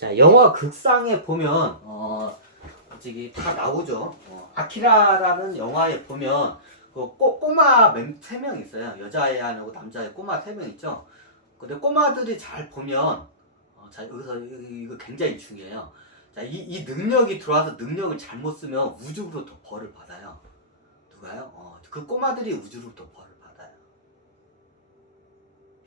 자, 영화 극상에 보면 저기 다 나오죠. 아키라라는 영화에 보면 그 꼬마 세 명 있어요. 여자애하고 남자애 꼬마 세 명 있죠. 근데 꼬마들이 잘 보면 자, 여기서 이거 굉장히 중요해요. 자, 이 능력이 들어와서 능력을 잘못 쓰면 우주로부터 벌을 받아요. 누가요? 그 꼬마들이 우주로부터 벌을 받아요.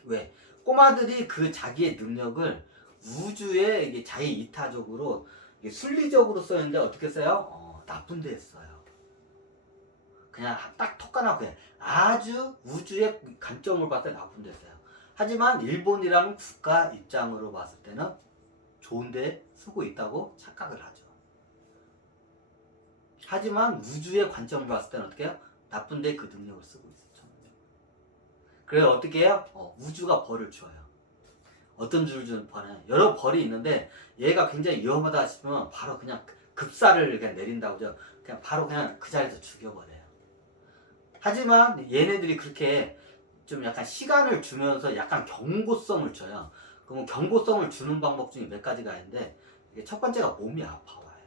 왜? 꼬마들이 그 자기의 능력을 우주에 이게 자기 이타적으로 순리적으로 썼는데 어떻게 써요? 나쁜 데 써요. 그냥 딱 톡까나 그냥 아주 우주의 관점으로 봤을 때 나쁜 데 써요. 하지만 일본이라는 국가 입장으로 봤을 때는 좋은 데 쓰고 있다고 착각을 하죠. 하지만 우주의 관점으로 봤을 때는 어떻게 해요? 나쁜 데 그 능력을 쓰고 있어요. 그래서 어떻게 해요? 우주가 벌을 줘요. 어떤 줄을 주는 벌은 여러 벌이 있는데 얘가 굉장히 위험하다 싶으면 바로 그냥 급사를 그냥 내린다고 하죠. 그냥 바로 그냥 그 자리에서 죽여버려요. 하지만 얘네들이 그렇게 좀 약간 시간을 주면서 약간 경고성을 줘요. 그러면 경고성을 주는 방법 중에 몇 가지가 있는데 이게 첫 번째가 몸이 아파와요.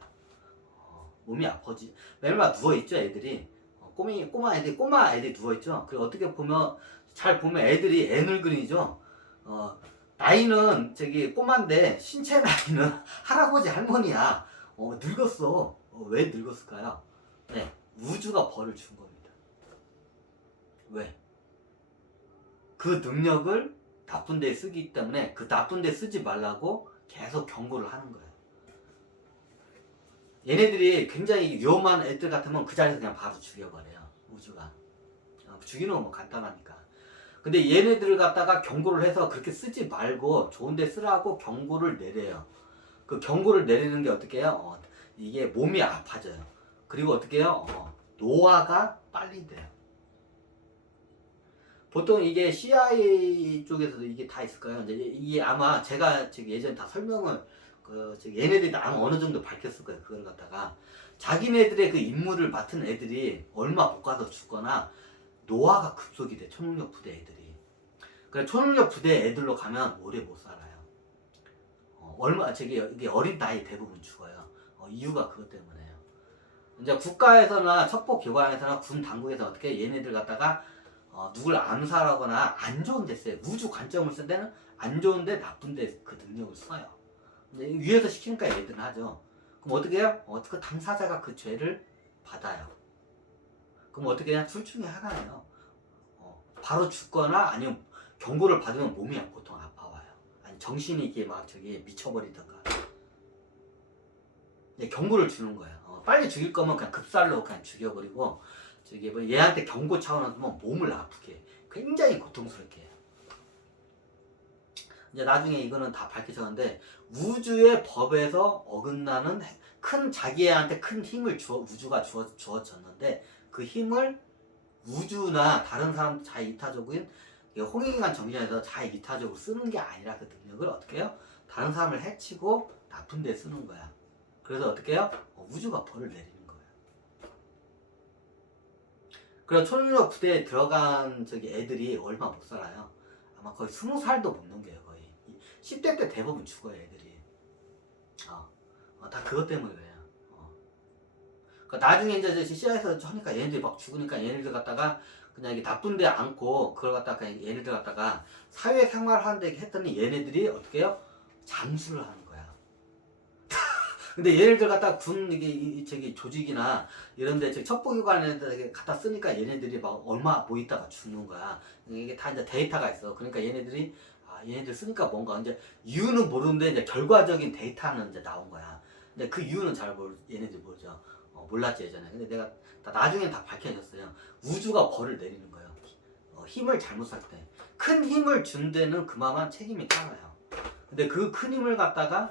몸이 아파지. 매일마다 누워있죠 애들이. 꼬마 애들이 누워있죠. 그리고 어떻게 보면 잘 보면 애들이 애늙은이죠. 나이는 저기 꼬마인데 신체 나이는 할아버지 할머니야. 늙었어. 왜 늙었을까요? 네, 우주가 벌을 준 겁니다. 왜? 그 능력을 나쁜 데 쓰기 때문에 그 나쁜 데 쓰지 말라고 계속 경고를 하는 거예요. 얘네들이 굉장히 위험한 애들 같으면 그 자리에서 그냥 바로 죽여버려요. 우주가. 죽이는 건 뭐 간단하니까. 근데 얘네들을 갖다가 경고를 해서 그렇게 쓰지 말고 좋은 데 쓰라고 경고를 내려요. 그 경고를 내리는 게 어떻게 해요? 이게 몸이 아파져요. 그리고 어떻게 해요? 노화가 빨리 돼요. 보통 이게 CIA 쪽에서도 이게 다 있을 거예요. 이게 아마 제가 예전에 다 설명을 얘네들이 아마 어느 정도 밝혔을 거예요. 그걸 갖다가 자기네들의 그 임무를 맡은 애들이 얼마 못 가서 죽거나 노화가 급속이 돼. 초능력 부대 애들이. 그래 초능력 부대 애들로 가면 오래 못 살아요. 이게 어린 나이 대부분 죽어요. 이유가 그것 때문에요. 이제 국가에서나 첩보기관에서나 군 당국에서 어떻게 얘네들 갖다가 누굴 암살하거나 안 좋은 데 써요. 우주 관점을 쓴 데는 안 좋은데 나쁜데 그 능력을 써요. 근데 위에서 시키니까 얘들은 하죠. 그럼 어떻게 해요? 그 당사자가 그 죄를 받아요. 그럼 어떻게 해야? 둘 중에 하나예요. 바로 죽거나 아니면 경고를 받으면 몸이 보통 아파와요. 아니 정신이 이게 막 미쳐버리던가. 경고를 주는 거예요. 빨리 죽일 거면 그냥 급살로 그냥 죽여버리고 뭐 얘한테 경고 차원에서 몸을 아프게 해. 굉장히 고통스럽게 해요. 이제 나중에 이거는 다 밝혀졌는데 우주의 법에서 어긋나는 큰 자기애한테 큰 힘을 우주가 주어졌는데 그 힘을 우주나 다른 사람 자이타적인 홍익인간 정신에서 자이타적으로 쓰는 게 아니라 그 능력을 어떻게 해요? 다른 사람을 해치고 나쁜 데 쓰는 거야. 그래서 어떻게 해요? 우주가 벌을 내리는 거예요. 그래서 초능력 부대에 들어간 애들이 얼마 못 살아요. 아마 거의 20살도 못 넘겨요. 거의 10대 때 대부분 죽어요 애들이. 다 그것 때문에 그래요. 그러니까 나중에 이제 CIA에서 하니까 얘네들이 막 죽으니까 얘네들 갖다가 그냥 이게 나쁜데 않고 그걸 갖다가 그냥 얘네들 갖다가 사회생활 하는데 했더니 얘네들이 어떻게 해요? 잠수를 하는 거야. 근데 얘네들 갖다가 군 조직이나 이런데 첩보기관에 갖다 쓰니까 얘네들이 막 얼마 뭐 있다가 죽는 거야. 이게 다 이제 데이터가 있어. 그러니까 얘네들이 얘네들 쓰니까 뭔가 이제 이유는 모르는데 이제 결과적인 데이터는 이제 나온 거야. 근데 그 이유는 얘네들이 모르죠. 몰랐지 예전에. 근데 내가 나중엔 다 밝혀졌어요. 우주가 벌을 내리는 거예요. 힘을 잘못 쓸 때. 큰 힘을 준 데는 그만한 책임이 따라요. 근데 그 큰 힘을 갖다가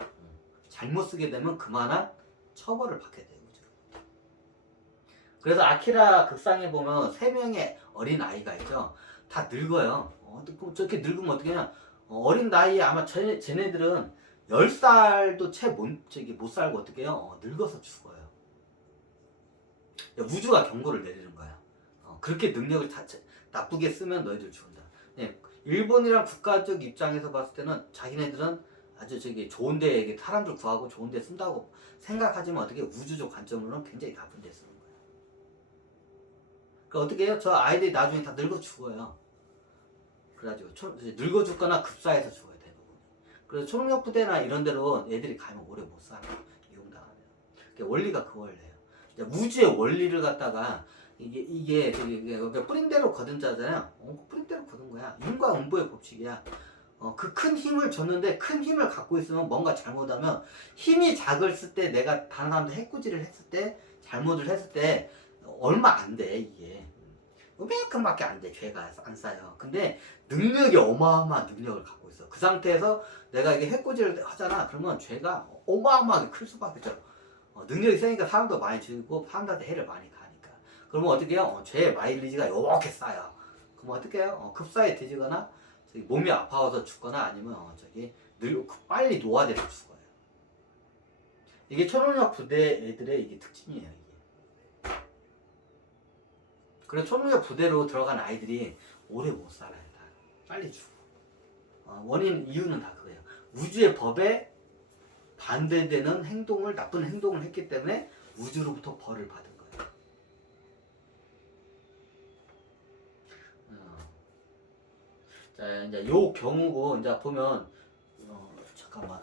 잘못 쓰게 되면 그만한 처벌을 받게 돼요. 그래서 아키라 극상에 보면 3명의 어린 아이가 있죠. 다 늙어요. 저렇게 늙으면 어떻게 하냐. 어린 나이에 아마 쟤네들은 10살도 채 못 살고 어떻게 해요? 늙어서 죽어요. 우주가 경고를 내리는 거야. 그렇게 능력을 나쁘게 쓰면 너희들 죽는다. 네, 일본이랑 국가적 입장에서 봤을 때는 자기네들은 아주 저기 좋은데 사람들 구하고 좋은데 쓴다고 생각하지만 어떻게 우주적 관점으로는 굉장히 나쁜 데 쓰는 거예요. 그러니까 어떻게 해요? 저 아이들이 나중에 다 늙어 죽어요. 그래가지고 늙어 죽거나 급사해서 죽어요 대부분. 그래서 초능력 부대나 이런 데로 애들이 가면 오래 못 살아요. 이용당하면. 그러니까 원리가 그 원리예요. 우주의 원리를 갖다가 이게 저기 뿌린 대로 거둔 자잖아요. 뿌린 대로 거둔 거야. 인과응보의 법칙이야. 그 큰 힘을 줬는데 큰 힘을 갖고 있으면 뭔가 잘못하면 힘이 작을 때 내가 다른 사람한테 해코지를 했을 때 잘못을 했을 때 얼마 안 돼 이게. 이만큼밖에 안 돼. 죄가 안 쌓여. 근데 능력이 어마어마한 능력을 갖고 있어. 그 상태에서 내가 이게 해코지를 하잖아. 그러면 죄가 어마어마하게 클 수밖에 없죠. 능력이 세니까 사람도 많이 죽이고 사람들한테 해를 많이 가니까. 그러면 어떻게 해요? 죄의 마일리지가 이렇게 쌓여. 그럼 어떻게 해요? 급사에 뒤지거나 몸이 아파서 죽거나 아니면 빨리 노화돼서 죽어요. 이게 초능력 부대 애들의 이게 특징이에요. 이게. 그래서 초능력 부대로 들어간 아이들이 오래 못 살아요. 다. 빨리 죽어. 원인 이유는 다 그거예요. 우주의 법에 반대되는 나쁜 행동을 했기 때문에 우주로부터 벌을 받은 거예요. 자, 이제 요 경우고 이제 보면 잠깐만.